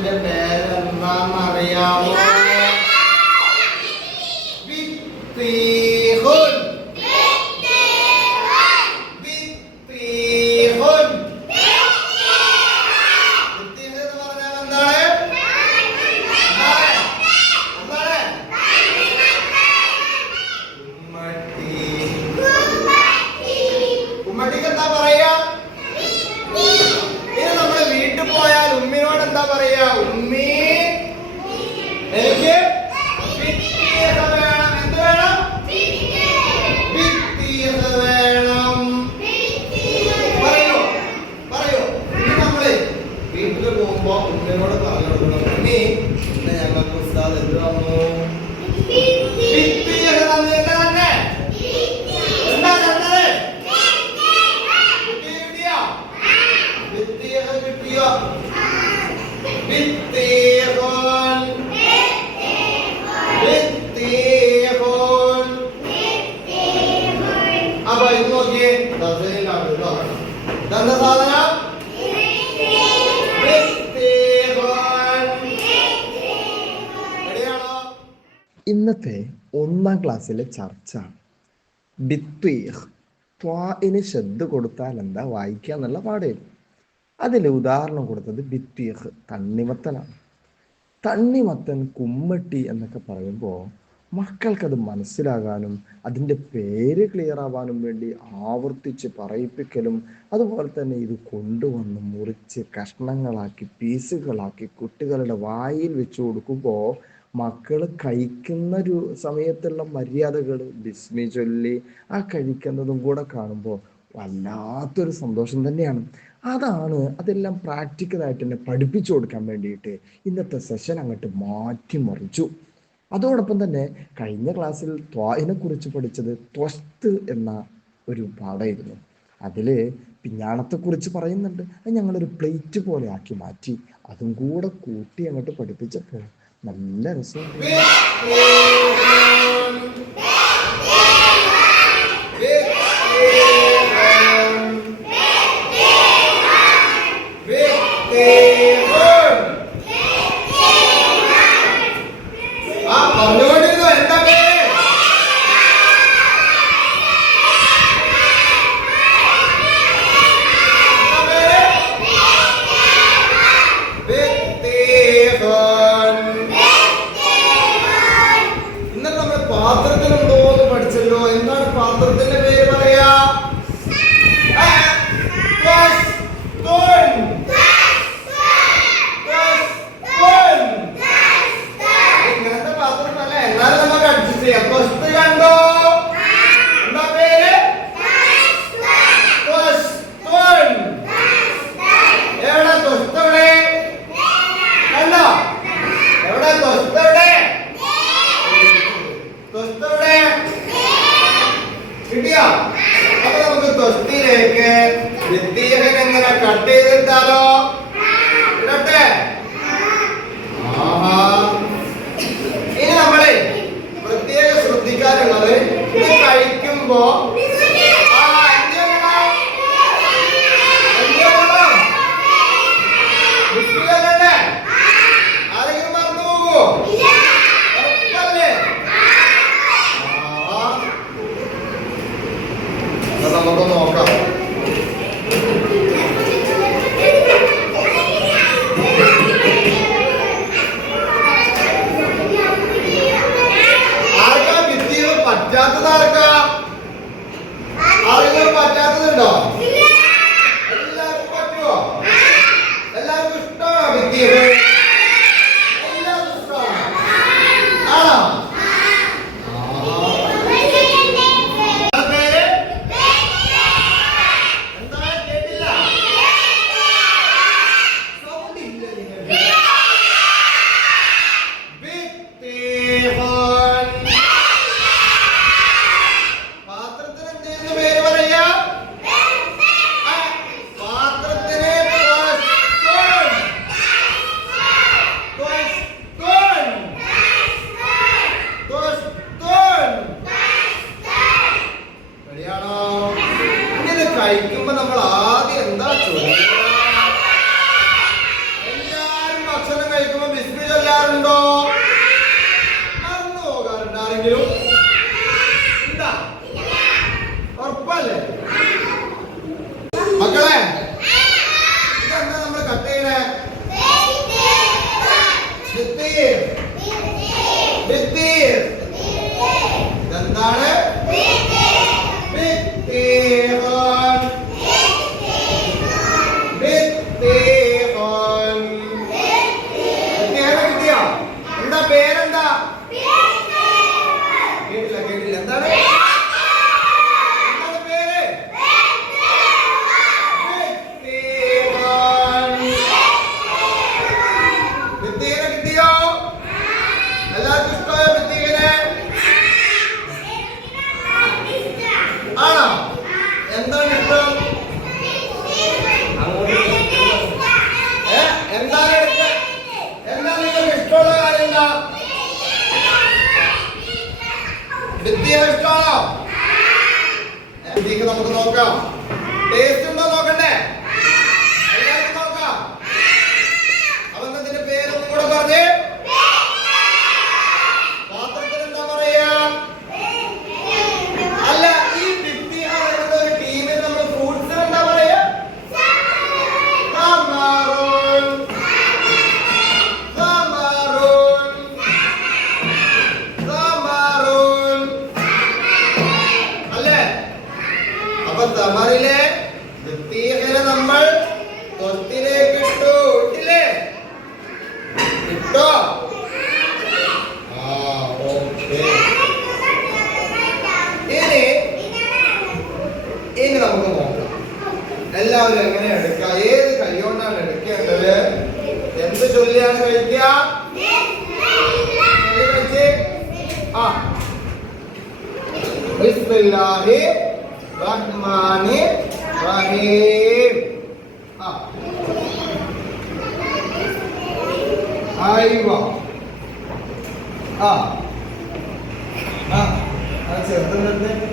mulher pega. ഉമ്മി. എനിക്ക് വിത്തീഹ വേണം. എന്ത് വേണം? വിത്തീഹ വേണം. പറയോ. പറയോ. ഇനി നമ്മൾ വീട്ടിൽ പോകുമ്പോ ഉമ്മിനോട് പറഞ്ഞു കൊടുക്കണം. ഉമ്മി ഇന്ന് ഞങ്ങൾക്ക് ഉസ്താദ് എന്ത് തന്നു? ഇന്നത്തെ ഒന്നാം ക്ലാസ്സിലെ ചർച്ച. ബിത്വീഹ്. ത്വാഇന് ശ്രദ്ധ കൊടുത്താൽ എന്താ വായിക്കുക എന്നുള്ള പാടായിരുന്നു അതിൽ ഉദാഹരണം കൊടുത്തത് ബിത്വീഹ് തണ്ണിമത്തനാണ്. തണ്ണിമത്തൻ കുമ്മട്ടി എന്നൊക്കെ പറയുമ്പോൾ മക്കൾക്കത് മനസ്സിലാകാനും അതിന്റെ പേര് ക്ലിയർ ആവാനും വേണ്ടി ആവർത്തിച്ച് പറയിപ്പിക്കലും അതുപോലെ തന്നെ ഇത് കൊണ്ടുവന്ന് മുറിച്ച് കഷ്ണങ്ങളാക്കി പീസുകളാക്കി കുട്ടികളുടെ വായിൽ വെച്ച് കൊടുക്കുമ്പോൾ മക്കൾ കഴിക്കുന്ന ഒരു സമയത്തുള്ള മര്യാദകൾ ബിസ്മി ചൊല്ലി ആ കഴിക്കുന്നതും കൂടെ കാണുമ്പോൾ വല്ലാത്തൊരു സന്തോഷം തന്നെയാണ്. അതാണ് അതെല്ലാം പ്രാക്ടിക്കലായിട്ട് തന്നെ പഠിപ്പിച്ചു കൊടുക്കാൻ വേണ്ടിയിട്ട് ഇന്നത്തെ സെഷൻ അങ്ങോട്ട് മാറ്റിമറിച്ചു. അതോടൊപ്പം തന്നെ കഴിഞ്ഞ ക്ലാസ്സിൽ ത്വായിനെ കുറിച്ച് പഠിച്ചത് ത്വസ്ത് എന്ന ഒരു പാഠമായിരുന്നു. അതിൽ പിഞ്ഞാണത്തെക്കുറിച്ച് പറയുന്നുണ്ട്. അത് ഞങ്ങളൊരു പ്ലേറ്റ് പോലെ ആക്കി മാറ്റി. അതും കൂടെ കൂട്ടി അങ്ങോട്ട് പഠിപ്പിച്ചപ്പോൾ നല്ല രസമുണ്ട്. ആ പറഞ്ഞുകൊണ്ടിരുന്നു എന്താ പേര് എന്താ പേര് വിത്തീഹൻ. ഇന്നലെ നമ്മൾ പാത്രത്തിനുണ്ടോ എന്ന് പഠിച്ചല്ലോ എന്താണ് പാത്രത്തിന്റെ പേര് പറയാ ആ, ത്വസ്, ത്വൻ. ത്വസ്, ത്വൻ. ഇങ്ങനത്തെ പാത്രമല്ല എന്നാലും നമുക്ക് അഡ്ജസ്റ്റ് ചെയ്യാം ത്വസ്ത് കണ്ടോ എന്താ പേര് ത്വസ്, ത്വൻ. എവിടെ ത്വസ്ത് എവിടെ കണ്ടോ എവിടെ ത്വസ്ത് എവിടെ ത്വസ്ത് എവിടെ കിട്ടിയോ അപ്പൊ നമുക്ക് ത്വസ്തിയിലേക്ക് വിദ്യഹൻ എങ്ങനെ കട്ട് ചെയ്തിട്ടാലോ? ഇടട്ടെ ആഹാ. ഇനി നമ്മൾ പ്രത്യേകം ശ്രദ്ധിക്കാനുള്ളത് ഇത് കഴിക്കുമ്പോ ആരെങ്കിലും മറന്നു പോകുമോ? ഇഷ്ടമാണോ നമുക്ക് നോക്കാം. ടേസ്റ്റ് വൃത്തിഹീനെ നമ്മൾ തൊത്തിലേക്ക് ഇട്ടു. ഇട്ടില്ലേ? ഇട്ടോ? ആ ഓക്കേ. ഇനി ഇനി നമുക്ക് നോക്കാം. എല്ലാവരും എങ്ങനെ എടുക്കാം? ഏത് കൈകൊണ്ടാണ് എടുക്കേണ്ടത്? എന്ത് ചൊല്ലിയാണ് കഴിക്കുക. ആ. ബിസ്മില്ലാഹി റഹ്മാനി റഹീം ആ. അയ്യോ ആ. ആ ആ